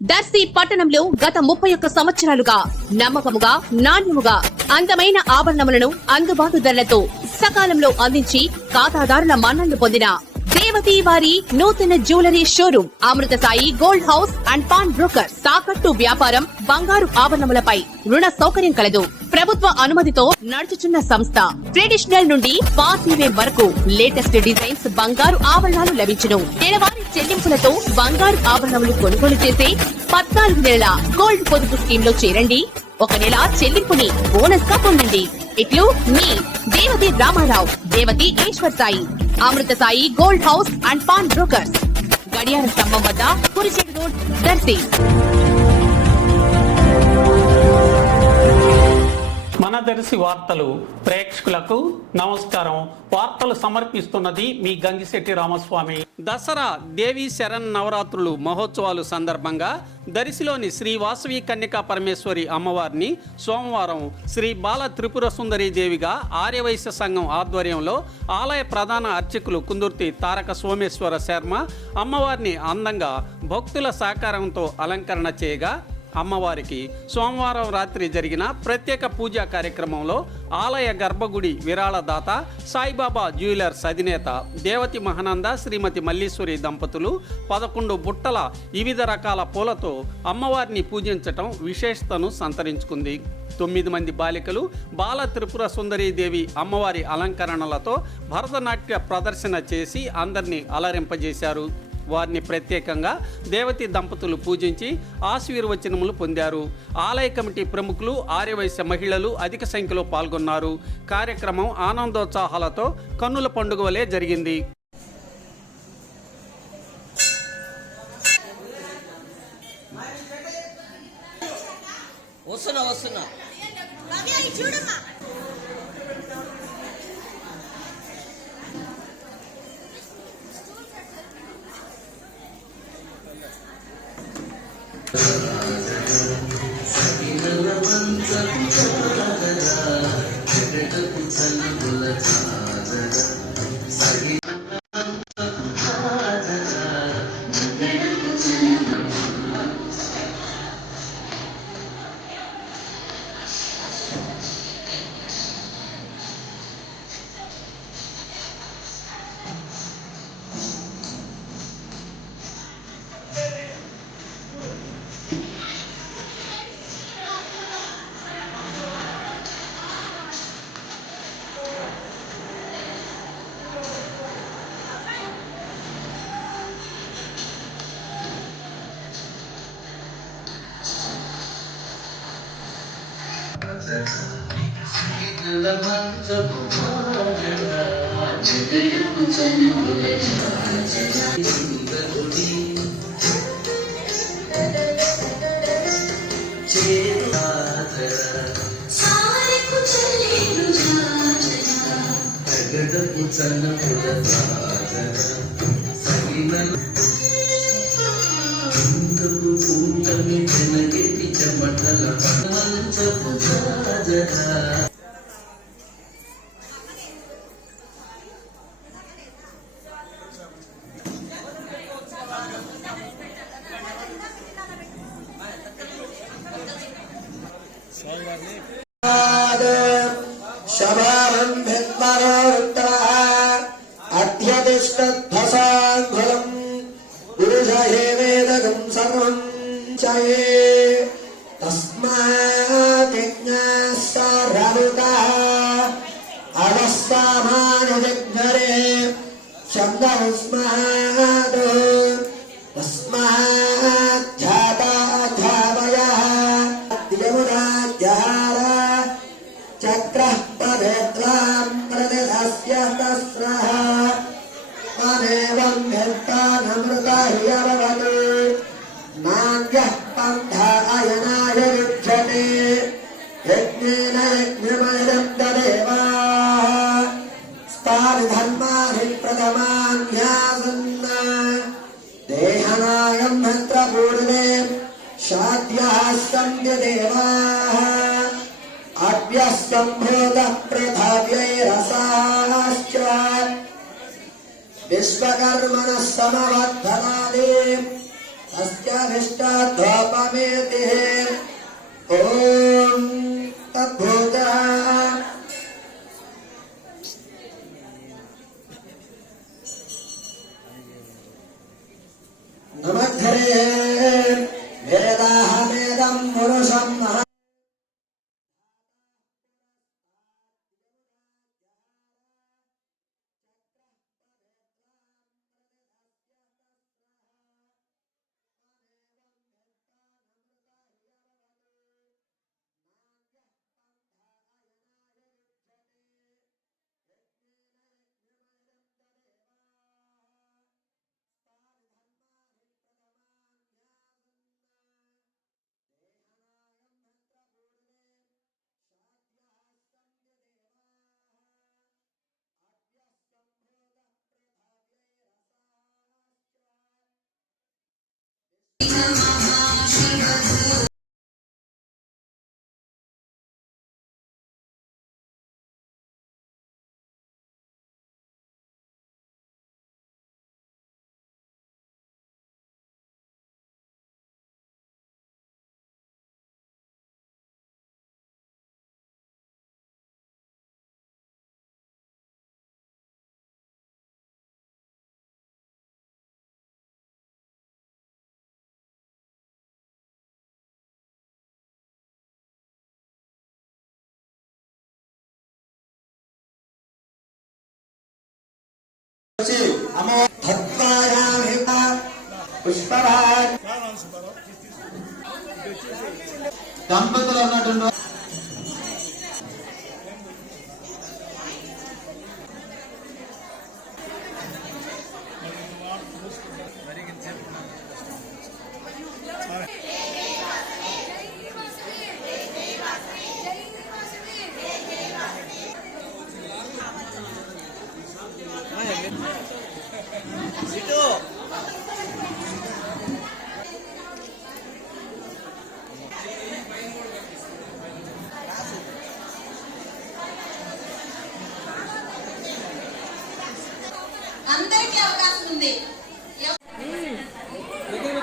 దర్శి పట్టణంలో గత 31 సంవత్సరాలుగా నమ్మకముగా నాణ్యముగా అందమైన ఆభరణములను అందుబాటు ధరలతో సకాలంలో అందించి ఖాతాదారుల మన్ననలు పొందిన దేవతి వారి నూతన jewellery showroom Amrutha Sai gold house and pawn broker. తాకట్టు వ్యాపారం, బంగారు ఆభరణములపై రుణ సౌకర్యం కలదు. ప్రభుత్వ అనుమతితో నడుచుచున్న సంస్థ. ట్రెడిషనల్ నుండి పార్టీ వేర్ వరకు లేటెస్ట్ డిజైన్స్ బంగారు ఆభరణాలు లభించును. నెలవారీ చెల్లింపులతో బంగారు ఆభరణములు కొనుగోలు చేసే 14 నెలల గోల్డ్ పొదుపు స్కీమ్ లో చేరండి. 1 నెల చెల్లింపుని బోనస్ గా పొందండి. ఇట్లు మీ Devathi Ramarao, Devathi Eshwar Sai, Amrutha Sai gold house and pawn brokers, గడియార స్తంభం వద్ద, కురిచేడు రోడ్, దర్శి. మన దర్శి వార్తలు ప్రేక్షకులకు నమస్కారం. వార్తలు సమర్పిస్తున్నది మీ గంగిశెట్టి రామస్వామి. దసరా దేవీ శరణ్ నవరాత్రులు మహోత్సవాలు సందర్భంగా దర్శిలోని శ్రీ వాసవి కన్యకా పరమేశ్వరి అమ్మవారిని సోమవారం శ్రీ బాల త్రిపుర సుందరి దేవిగా ఆర్యవైశ్య సంఘం ఆధ్వర్యంలో ఆలయ ప్రధాన అర్చకులు కుందుర్తి తారక సోమేశ్వర శర్మ అమ్మవారిని అందంగా భక్తుల సహకారంతో అలంకరణ చేయగా, అమ్మవారికి సోమవారం రాత్రి జరిగిన ప్రత్యేక పూజా కార్యక్రమంలో ఆలయ గర్భగుడి విరాళదాత సాయిబాబా జ్యువెలర్స్ అధినేత దేవతి మహానంద శ్రీమతి మల్లీశ్వరి దంపతులు 11 బుట్టల వివిధ రకాల పూలతో అమ్మవారిని పూజించటం విశేషతను సంతరించుకుంది. 9 మంది బాలికలు బాల త్రిపుర సుందరీ దేవి అమ్మవారి అలంకరణలతో భరతనాట్య ప్రదర్శన చేసి అందరినీ అలరింపజేశారు. వారిని ప్రత్యేకంగా దేవతి దంపతులు పూజించి ఆశీర్వచనములు పొందారు. ఆలయ కమిటీ ప్రముఖులు, ఆర్యవైశ్య మహిళలు అధిక సంఖ్యలో పాల్గొన్నారు. కార్యక్రమం ఆనందోత్సాహాలతో కన్నుల పండుగ వలె జరిగింది. विश्वकर्मणः समवर्धनादि अस्याभिष्टाध्वापमेतिः ॐ तद्भूतः नमद्धरे वेदाहमेदं पुरुषं महा దంపతులు అన్నట్టు అందరికీ అవకాశం ఉంది. దగ్గర